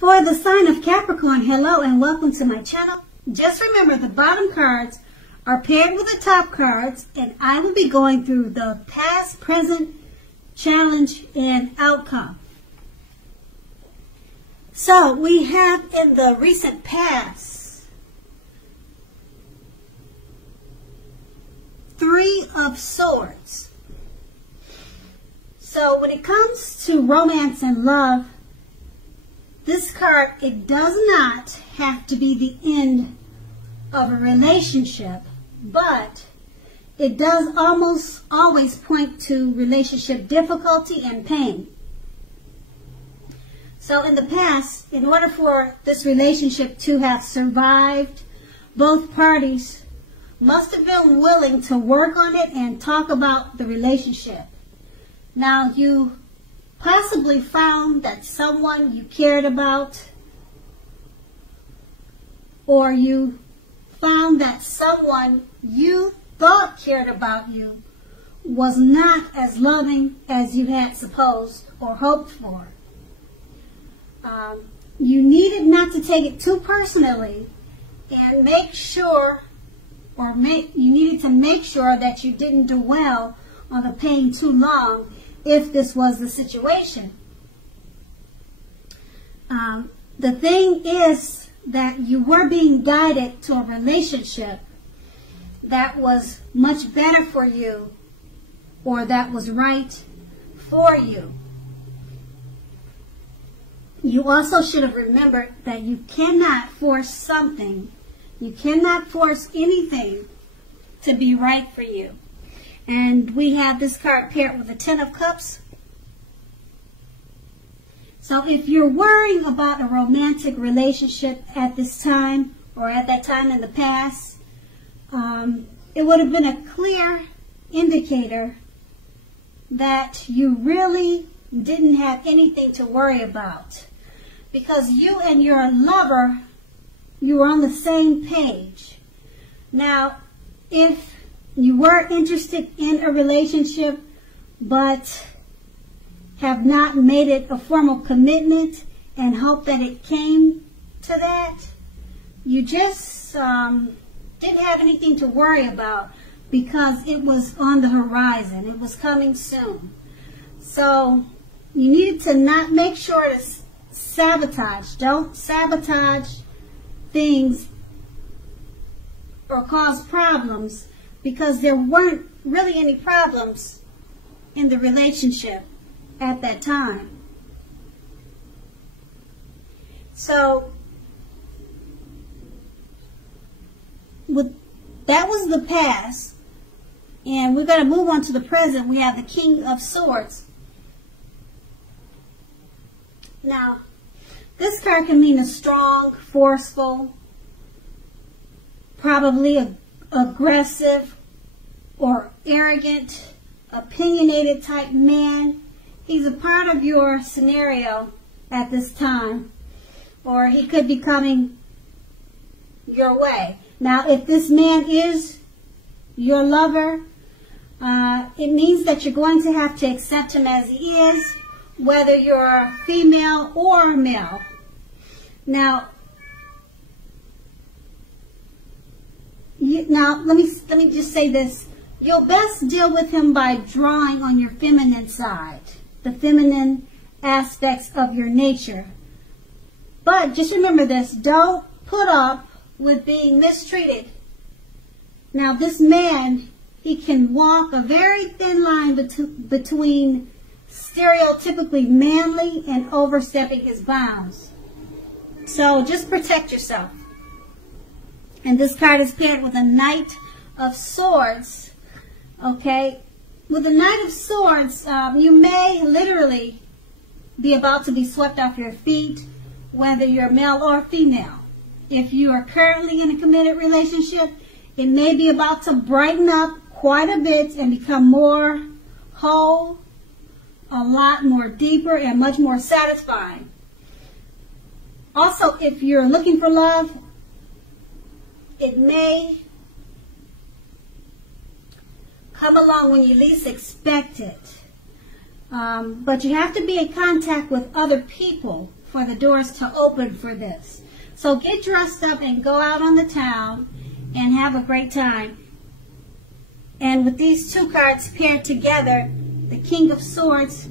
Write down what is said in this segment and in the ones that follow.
For the sign of Capricorn, hello and welcome to my channel. Just remember the bottom cards are paired with the top cards, and I will be going through the past, present, challenge, and outcome. So we have in the recent past 3 of Swords. So when it comes to romance and love, this card, it does not have to be the end of a relationship, but it does almost always point to relationship difficulty and pain. So in the past, in order for this relationship to have survived, both parties must have been willing to work on it and talk about the relationship. Now, you possibly found that someone you cared about, or you found that someone you thought cared about you was not as loving as you had supposed or hoped for. You needed not to take it too personally and make sure, you needed to make sure that you didn't dwell on the pain too long if this was the situation. The thing is that you were being guided to a relationship that was much better for you, or that was right for you. You also should have remembered that you cannot force something. You cannot force anything to be right for you. And we have this card paired with the 10 of Cups. So if you're worrying about a romantic relationship at this time, or at that time in the past, it would have been a clear indicator that you really didn't have anything to worry about, because you and your lover, you were on the same page. Now, if you were interested in a relationship but have not made it a formal commitment and hope that it came to that, you just didn't have anything to worry about because it was on the horizon. It was coming soon. So you needed to not make sure to sabotage. Don't sabotage things or cause problems, because there weren't really any problems in the relationship at that time. So that was the past, and we're going to move on to the present. We have the King of Swords. Now, this card can mean a strong, forceful, probably aggressive or arrogant, opinionated type man. He's a part of your scenario at this time, or he could be coming your way. Now, if this man is your lover, it means that you're going to have to accept him as he is, whether you're female or male. Now, let me just say this. You'll best deal with him by drawing on your feminine side, the feminine aspects of your nature. But just remember this, don't put up with being mistreated. Now, this man, he can walk a very thin line between stereotypically manly and overstepping his bounds. So just protect yourself. And this card is paired with a Knight of Swords. Okay, with the Knight of Swords, you may literally be about to be swept off your feet, whether you're male or female. If you are currently in a committed relationship, it may be about to brighten up quite a bit and become more whole, a lot more deeper, and much more satisfying. Also, if you're looking for love, it may come along when you least expect it. But you have to be in contact with other people for the doors to open for this. So get dressed up and go out on the town and have a great time. And with these two cards paired together, the King of Swords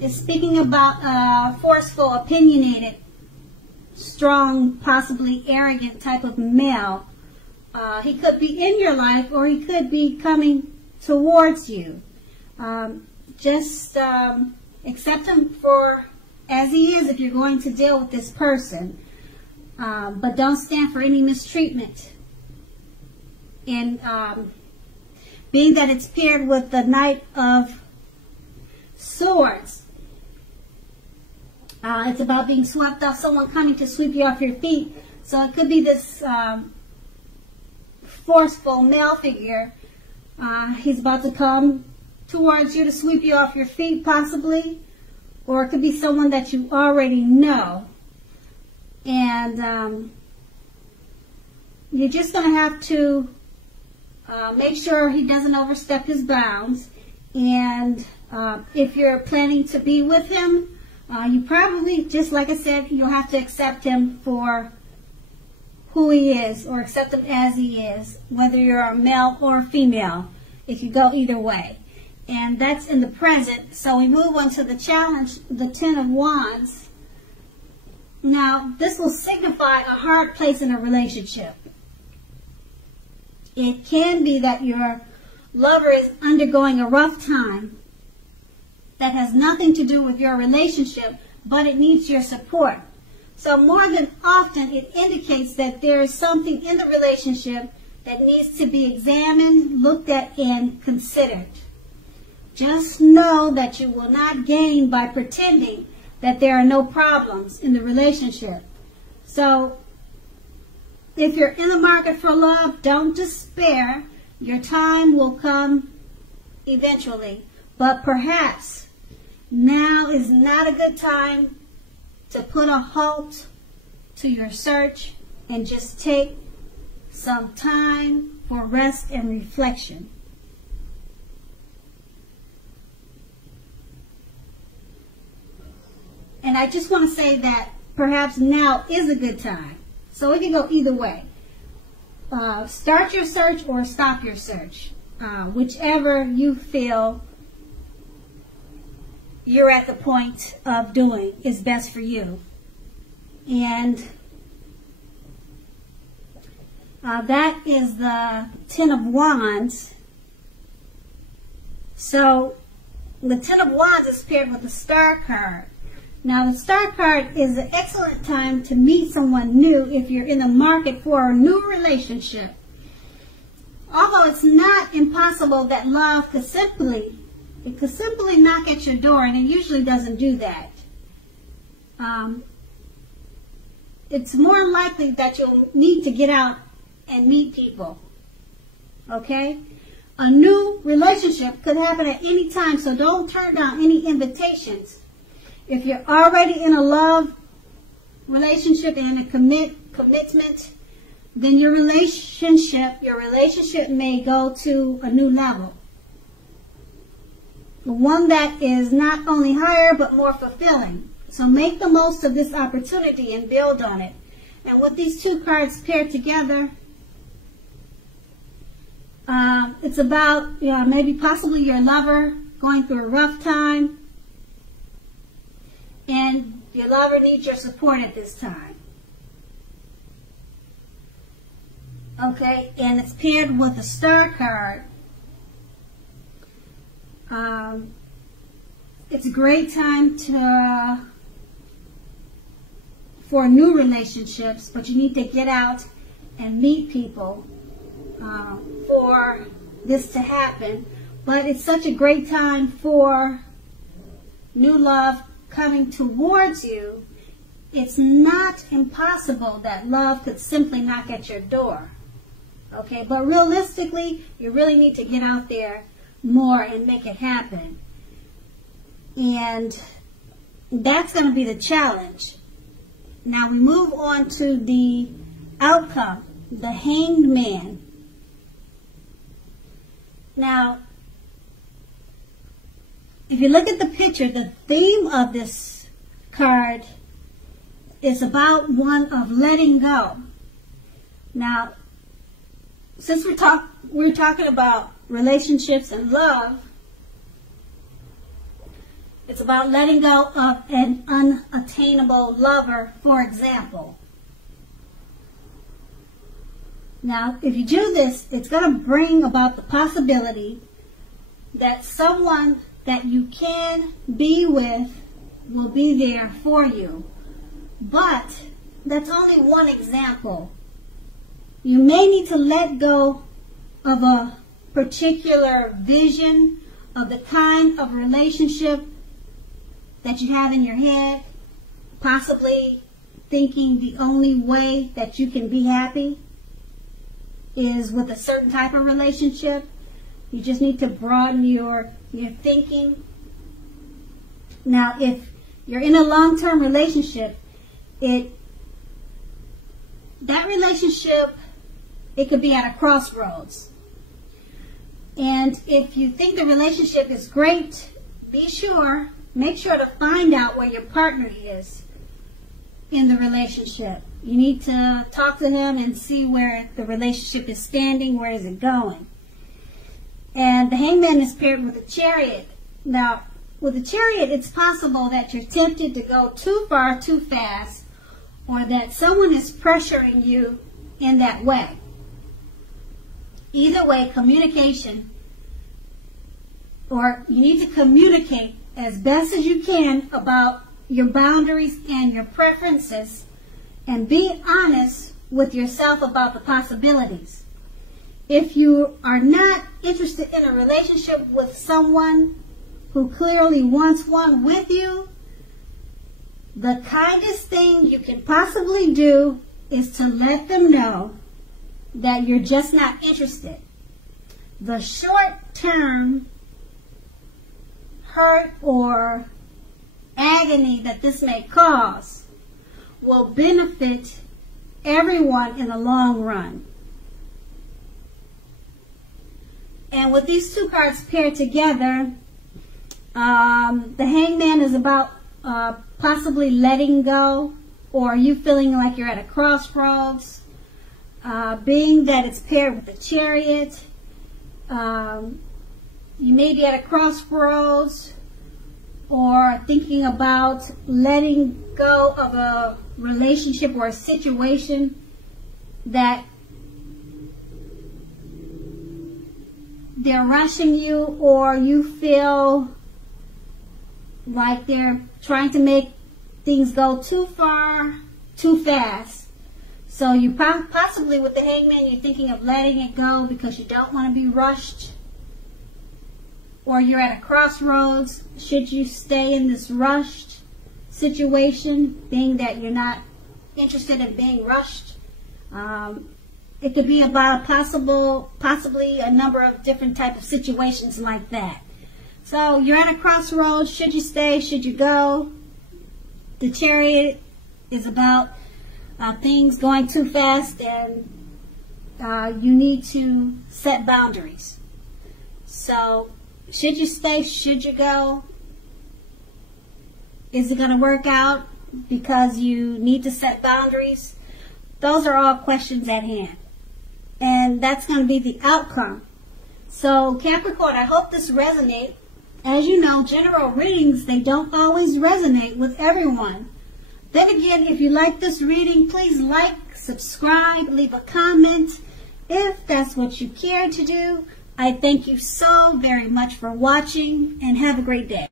is speaking about a forceful, opinionated, strong, possibly arrogant type of male. He could be in your life or he could be coming towards you. Just accept him for as he is if you're going to deal with this person. But don't stand for any mistreatment. And being that it's paired with the Knight of Swords, it's about being swept off, someone coming to sweep you off your feet. So it could be this forceful male figure. He's about to come towards you to sweep you off your feet, possibly. Or it could be someone that you already know. And you're just going to have to make sure he doesn't overstep his bounds. And if you're planning to be with him, you probably, just like I said, you'll have to accept him for who he is, or accept him as he is, whether you're a male or a female. It could go either way. And that's in the present. So we move on to the challenge, the Ten of Wands. Now, this will signify a hard place in a relationship. It can be that your lover is undergoing a rough time that has nothing to do with your relationship, but it needs your support. So more than often, it indicates that there is something in the relationship that needs to be examined, looked at, and considered. Just know that you will not gain by pretending that there are no problems in the relationship. So if you're in the market for love, don't despair. Your time will come eventually. But perhaps now is not a good time to put a halt to your search and just take some time for rest and reflection. And I just want to say that perhaps now is a good time. So it can go either way. Start your search or stop your search. Whichever you feel you're at the point of doing is best for you. And that is the Ten of Wands. So the Ten of Wands is paired with the Star card. Now the Star card is an excellent time to meet someone new if you're in the market for a new relationship. Although it's not impossible that love could simply knock at your door, and it usually doesn't do that. It's more likely that you'll need to get out and meet people. Okay? A new relationship could happen at any time, so don't turn down any invitations. If you're already in a love relationship and a commitment, then your relationship may go to a new level. One that is not only higher but more fulfilling. So make the most of this opportunity and build on it. And with these two cards paired together, it's about maybe possibly your lover going through a rough time, and your lover needs your support at this time. Okay, and it's paired with a Star card. It's a great time for new relationships, but you need to get out and meet people for this to happen. But it's such a great time for new love coming towards you. It's not impossible that love could simply knock at your door. Okay, but realistically, you really need to get out there more and make it happen. And that's going to be the challenge. Now we move on to the outcome, the Hanged Man. Now, if you look at the picture, the theme of this card is about one of letting go. Now, since we're talking about relationships and love, it's about letting go of an unattainable lover, for example. Now, if you do this, it's going to bring about the possibility that someone that you can be with will be there for you. But that's only one example. You may need to let go of a particular vision of the kind of relationship that you have in your head, possibly thinking the only way that you can be happy is with a certain type of relationship. You just need to broaden your thinking. Now, if you're in a long-term relationship, that relationship, it could be at a crossroads. And if you think the relationship is great, make sure to find out where your partner is in the relationship. You need to talk to him and see where the relationship is standing, where is it going. And the Hangman is paired with a Chariot. Now, with a Chariot, it's possible that you're tempted to go too far, too fast, or that someone is pressuring you in that way. Either way, communication, or you need to communicate as best as you can about your boundaries and your preferences, and be honest with yourself about the possibilities. If you are not interested in a relationship with someone who clearly wants one with you, the kindest thing you can possibly do is to let them know that you're just not interested. The short-term hurt or agony that this may cause will benefit everyone in the long run. And with these two cards paired together, the Hangman is about possibly letting go, or you feeling like you're at a crossroads. Being that it's paired with the Chariot, you may be at a crossroads or thinking about letting go of a relationship or a situation that they're rushing you, or you feel like they're trying to make things go too far, too fast. So you possibly, with the Hangman, you're thinking of letting it go because you don't want to be rushed. Or you're at a crossroads. Should you stay in this rushed situation, being that you're not interested in being rushed? It could be about possibly a number of different type of situations like that. So you're at a crossroads. Should you stay? Should you go? The Chariot is about things going too fast, and you need to set boundaries. So should you stay? Should you go? Is it going to work out because you need to set boundaries? Those are all questions at hand. And that's going to be the outcome. So Capricorn, I hope this resonates. As you know, general readings, they don't always resonate with everyone. Then again, if you like this reading, please like, subscribe, leave a comment if that's what you care to do. I thank you so very much for watching, and have a great day.